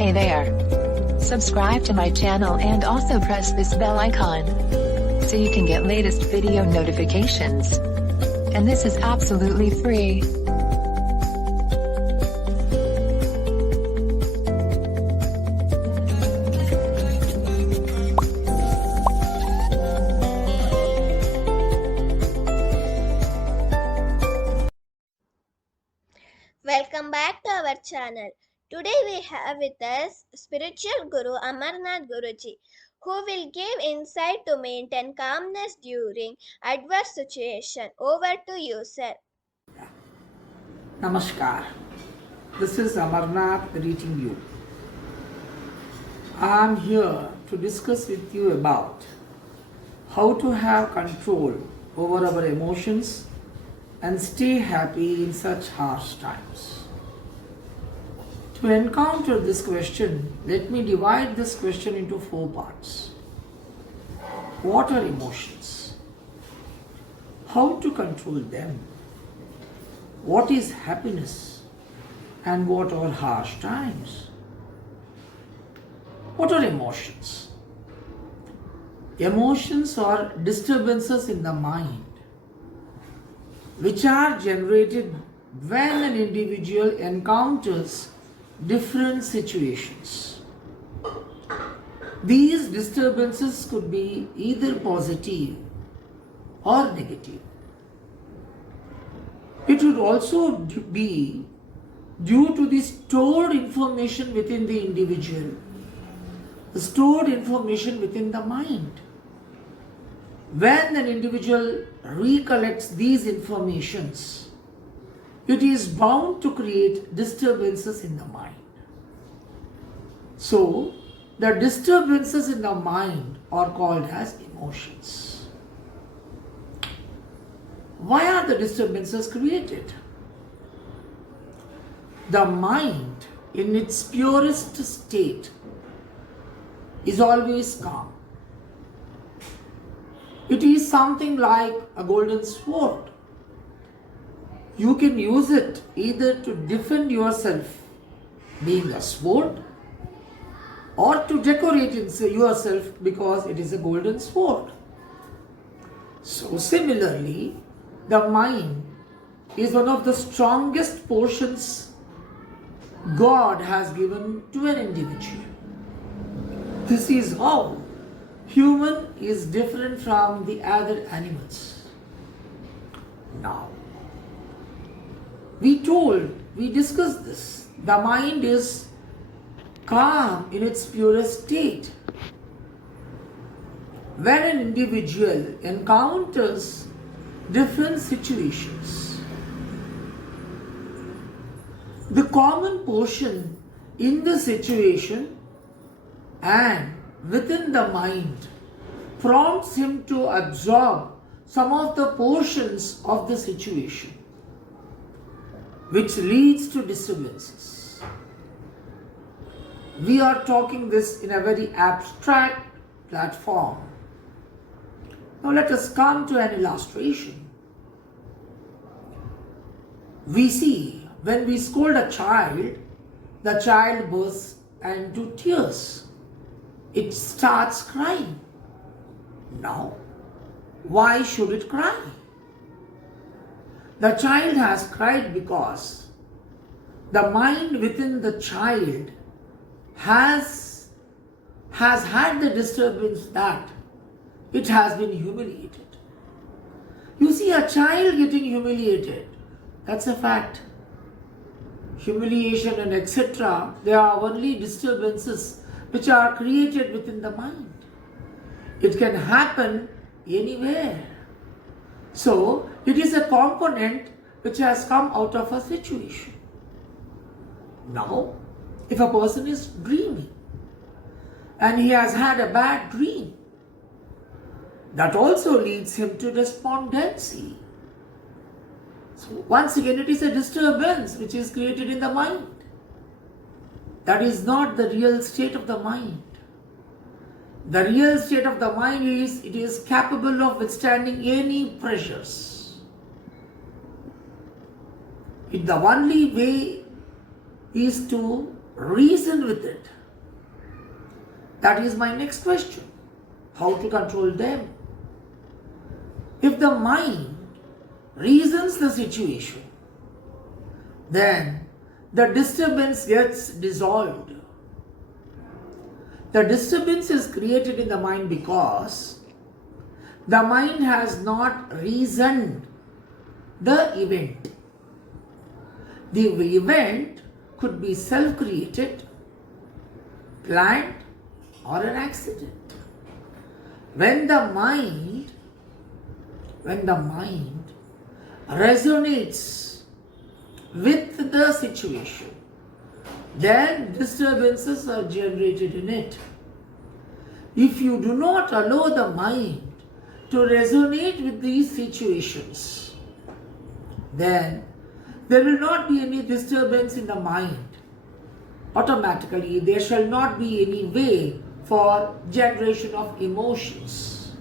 Hey there. Subscribe to my channel and also press this bell icon so you can get latest video notifications. And this is absolutely free. Welcome back to our channel. Today we have with us spiritual guru Amarnath Guruji, who will give insight to maintain calmness during adverse situation. Over to you, sir. Namaskar. This is Amarnath greeting you. I am here to discuss with you about how to have control over our emotions and stay happy in such harsh times. To encounter this question, let me divide this question into 4 parts. What are emotions? How to control them? What is happiness? And what are harsh times? What are emotions? Emotions are disturbances in the mind which are generated when an individual encounters different situations. These disturbances could be either positive or negative. It would also be due to the stored information within the individual, the stored information within the mind. When an individual recollects these informations, it is bound to create disturbances in the mind. So, the disturbances in the mind are called as emotions. Why are the disturbances created? The mind, in its purest state, is always calm. It is something like a golden sword. You can use it either to defend yourself, being a sword, or to decorate yourself because it is a golden sword. So similarly, the mind is one of the strongest portions God has given to an individual. This is how human is different from the other animals. Now, we discussed this. The mind is calm in its purest state. When an individual encounters different situations, the common portion in the situation and within the mind prompts him to absorb some of the portions of the situation, which leads to disturbances. We are talking this in a very abstract platform. Now let us come to an illustration. We see when we scold a child, the child bursts into tears. It starts crying. Now, why should it cry? The child has cried because the mind within the child has had the disturbance that it has been humiliated. You see, a child getting humiliated, that's a fact. Humiliation and etc., they are only disturbances which are created within the mind. It can happen anywhere. So, it is a component which has come out of a situation. Now, if a person is dreaming and he has had a bad dream, that also leads him to despondency. So, once again, it is a disturbance which is created in the mind. That is not the real state of the mind. The real state of the mind is it is capable of withstanding any pressures. The only way is to reason with it? That is my next question. How to control them? If the mind reasons the situation, then the disturbance gets dissolved. The disturbance is created in the mind because the mind has not reasoned the event. The event could be self-created, planned, or an accident. When the mind resonates with the situation, then disturbances are generated in it. If you do not allow the mind to resonate with these situations, then there will not be any disturbance in the mind. Automatically, there shall not be any way for generation of emotions.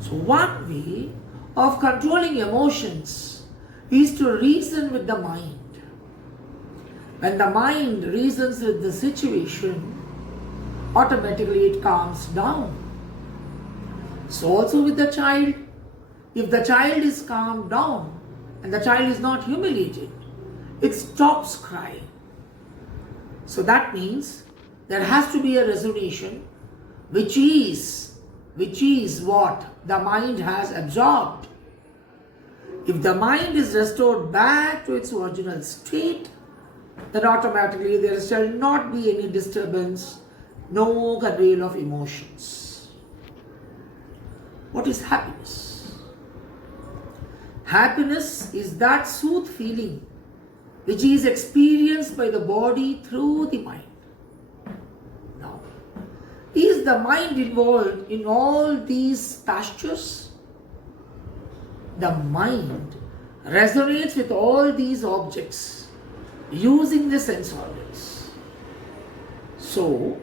So one way of controlling emotions is to reason with the mind. When the mind reasons with the situation, automatically it calms down. So also with the child, if the child is calmed down and the child is not humiliated, it stops crying. So that means there has to be a resonation which is what the mind has absorbed. If the mind is restored back to its original state, then automatically there shall not be any disturbance, no conveyal of emotions. What is happiness? Happiness is that soothed feeling which is experienced by the body through the mind. Now, is the mind involved in all these pastures? The mind resonates with all these objects using the sense organs. So,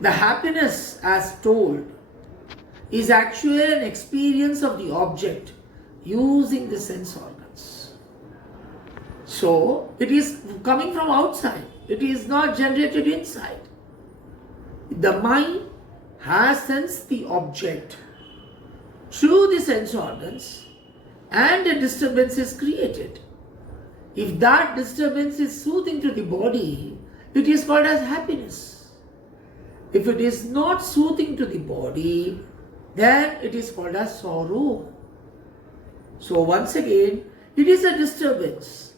the happiness, as told, is actually an experience of the object using the sense organs. So, it is coming from outside. It is not generated inside. The mind has sensed the object through the sense organs and a disturbance is created. If that disturbance is soothing to the body, it is called as happiness. If it is not soothing to the body, then it is called as sorrow. So once again, it is a disturbance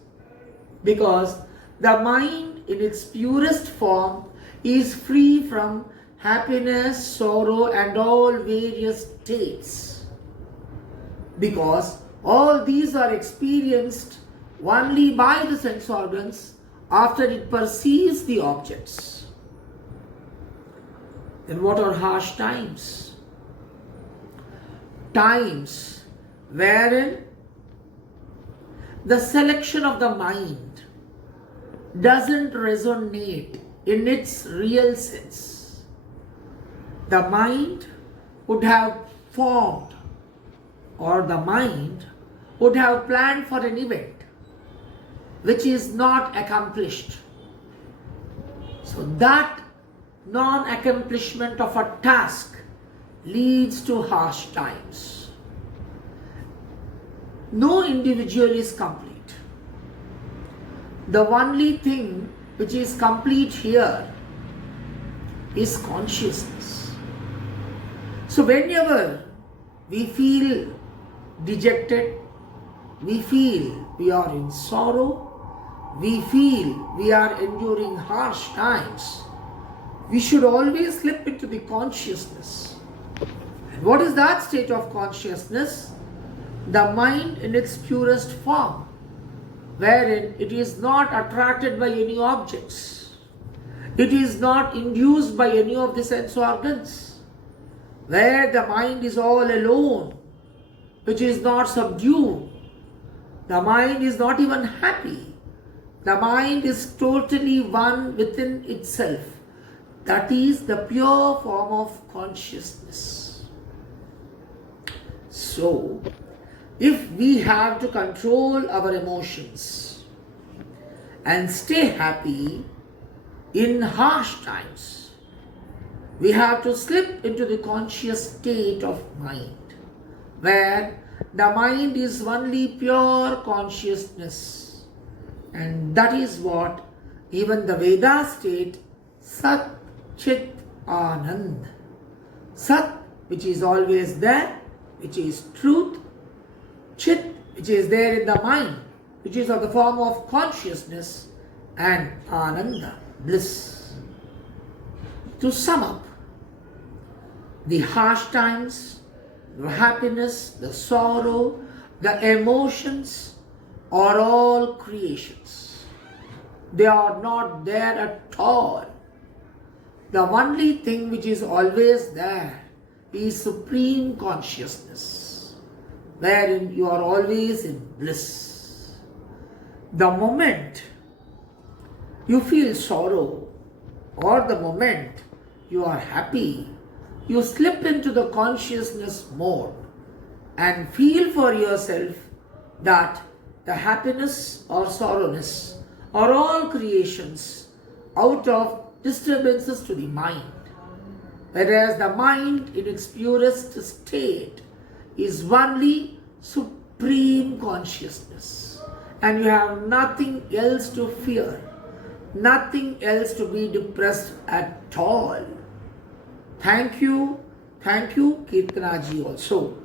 because the mind in its purest form is free from happiness, sorrow and all various states. Because all these are experienced only by the sense organs after it perceives the objects. Then what are harsh times? Times wherein the selection of the mind doesn't resonate in its real sense. The mind would have formed, or the mind would have planned for an event which is not accomplished. So that non-accomplishment of a task leads to harsh times. No individual is complete. The only thing which is complete here is consciousness. So whenever we feel dejected, we feel we are in sorrow, we feel we are enduring harsh times, we should always slip into the consciousness. And what is that state of consciousness? The mind in its purest form, wherein it is not attracted by any objects. It is not induced by any of the sense organs. Where the mind is all alone, which is not subdued. The mind is not even happy. The mind is totally one within itself. That is the pure form of consciousness. So, if we have to control our emotions and stay happy, in harsh times, we have to slip into the conscious state of mind, where the mind is only pure consciousness. And that is what even the Vedas state, Sat Chit Anand. Sat, which is always there, which is truth. Chit, which is there in the mind, which is of the form of consciousness, and Ananda, bliss. To sum up, the harsh times, the happiness, the sorrow, the emotions are all creations. They are not there at all. The only thing which is always there is supreme consciousness, wherein you are always in bliss. The moment you feel sorrow or the moment you are happy, you slip into the consciousness mode and feel for yourself that the happiness or sorrowness are all creations out of disturbances to the mind. Whereas the mind in its purest state is only supreme consciousness, and you have nothing else to fear, nothing else to be depressed at all. Thank you, Kirtanaji also.